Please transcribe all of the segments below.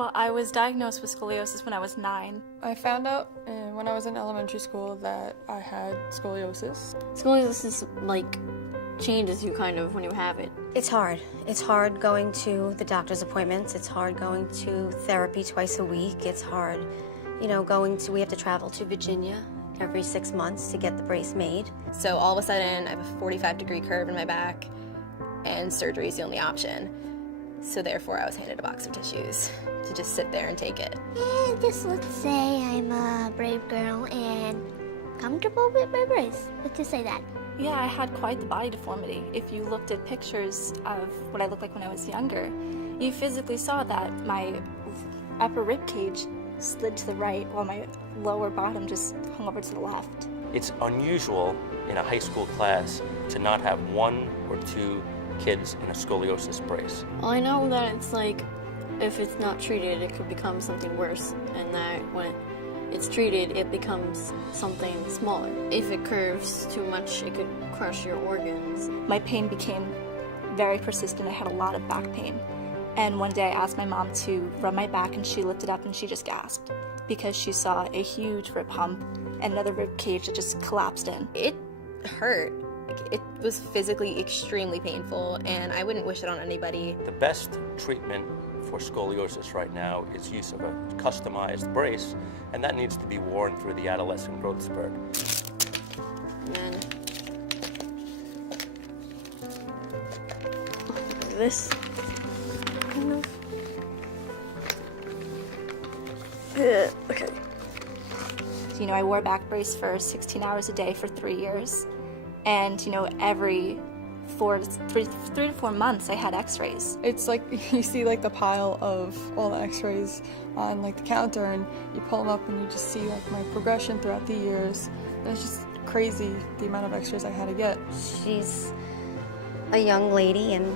Well, I was diagnosed with scoliosis when I was 9. I found out when I was in elementary school that I had scoliosis. Scoliosis changes you kind of when you have it. It's hard. It's hard going to the doctor's appointments. It's hard going to therapy twice a week. It's hard, we have to travel to Virginia every 6 months to get the brace made. So all of a sudden, I have a 45-degree curve in my back, and surgery is the only option. So therefore, I was handed a box of tissues to just sit there and take it. And just let's say I'm a brave girl and comfortable with my brace. Let's just say that. Yeah, I had quite the body deformity. If you looked at pictures of what I looked like when I was younger, you physically saw that my upper rib cage slid to the right while my lower bottom just hung over to the left. It's unusual in a high school class to not have 1 or 2 kids in a scoliosis brace. Well, I know that it's if it's not treated, it could become something worse, and that when it's treated, it becomes something smaller. If it curves too much, it could crush your organs. My pain became very persistent. I had a lot of back pain. And one day I asked my mom to rub my back, and she lifted up and she just gasped because she saw a huge rib hump and another rib cage that just collapsed in. It hurt. It was physically extremely painful, and I wouldn't wish it on anybody. The best treatment for scoliosis right now is use of a customized brace, and that needs to be worn through the adolescent growth spurt. And then this kind of. Okay. So, I wore a back brace for 16 hours a day for 3 years. And, every 3 to 4 months I had x-rays. It's like you see the pile of all the x-rays on the counter, and you pull them up and you just see my progression throughout the years. And it's just crazy the amount of x-rays I had to get. She's a young lady, and,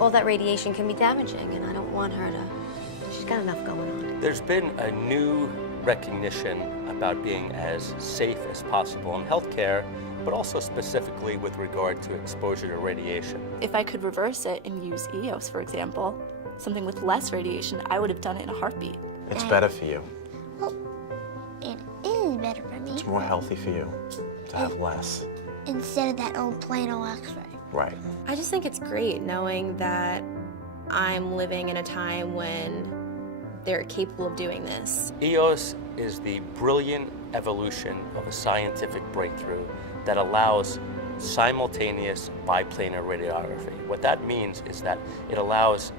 all that radiation can be damaging, and I don't want her to. She's got enough going on. There's been a new recognition about being as safe as possible in healthcare, but also specifically with regard to exposure to radiation. If I could reverse it and use EOS, for example, something with less radiation, I would have done it in a heartbeat. It's better for you. Well, it is better for me. It's more healthy for you to have less. Instead of that old plain old x-ray. Right. I just think it's great knowing that I'm living in a time when they're capable of doing this. EOS is the brilliant evolution of a scientific breakthrough that allows simultaneous biplanar radiography. What that means is that it allows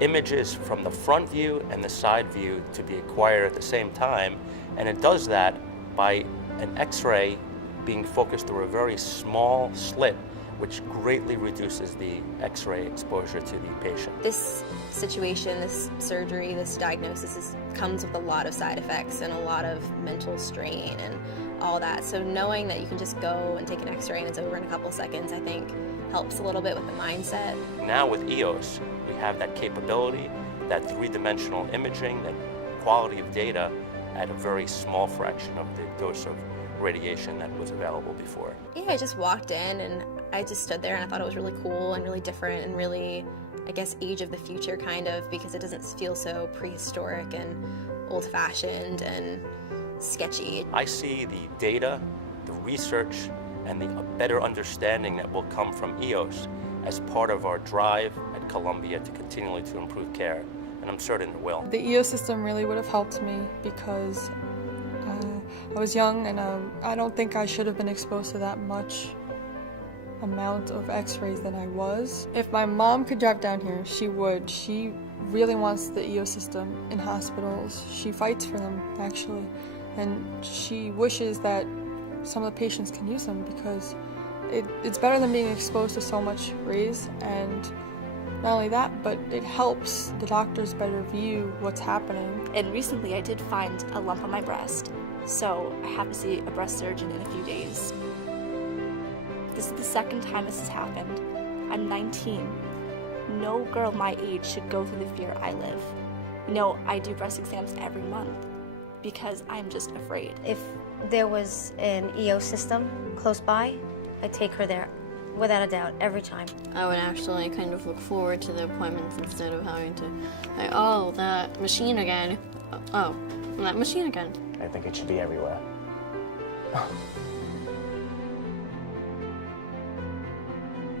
images from the front view and the side view to be acquired at the same time, and it does that by an X-ray being focused through a very small slit, which greatly reduces the X-ray exposure to the patient. This situation, this surgery, this diagnosis comes with a lot of side effects and a lot of mental strain and all that. So knowing that you can just go and take an X-ray and it's over in a couple seconds, I think helps a little bit with the mindset. Now with EOS, we have that capability, that three-dimensional imaging, that quality of data at a very small fraction of the dose of radiation that was available before. Yeah, I just walked in and I just stood there and I thought it was really cool and really different and really, I guess, age of the future kind of, because it doesn't feel so prehistoric and old-fashioned and sketchy. I see the data, the research, and the better understanding that will come from EOS as part of our drive at Columbia to continually to improve care, and I'm certain it will. The EOS system really would have helped me because I was young, and I don't think I should have been exposed to that much amount of x-rays than I was. If my mom could drive down here, she would. She really wants the EOS system in hospitals. She fights for them, actually. And she wishes that some of the patients can use them because it's better than being exposed to so much rays. And not only that, but it helps the doctors better view what's happening. And recently I did find a lump on my breast, so I have to see a breast surgeon in a few days. This is the second time this has happened. I'm 19. No girl my age should go through the fear I live. I do breast exams every month because I'm just afraid. If there was an EOS system close by, I'd take her there Without a doubt, every time. I would actually kind of look forward to the appointments instead of having to, like, oh, that machine again. Oh, that machine again. I think it should be everywhere.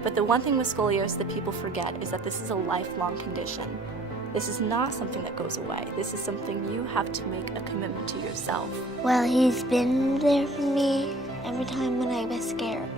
But the one thing with scoliosis that people forget is that this is a lifelong condition. This is not something that goes away. This is something you have to make a commitment to yourself. Well, he's been there for me every time when I was scared.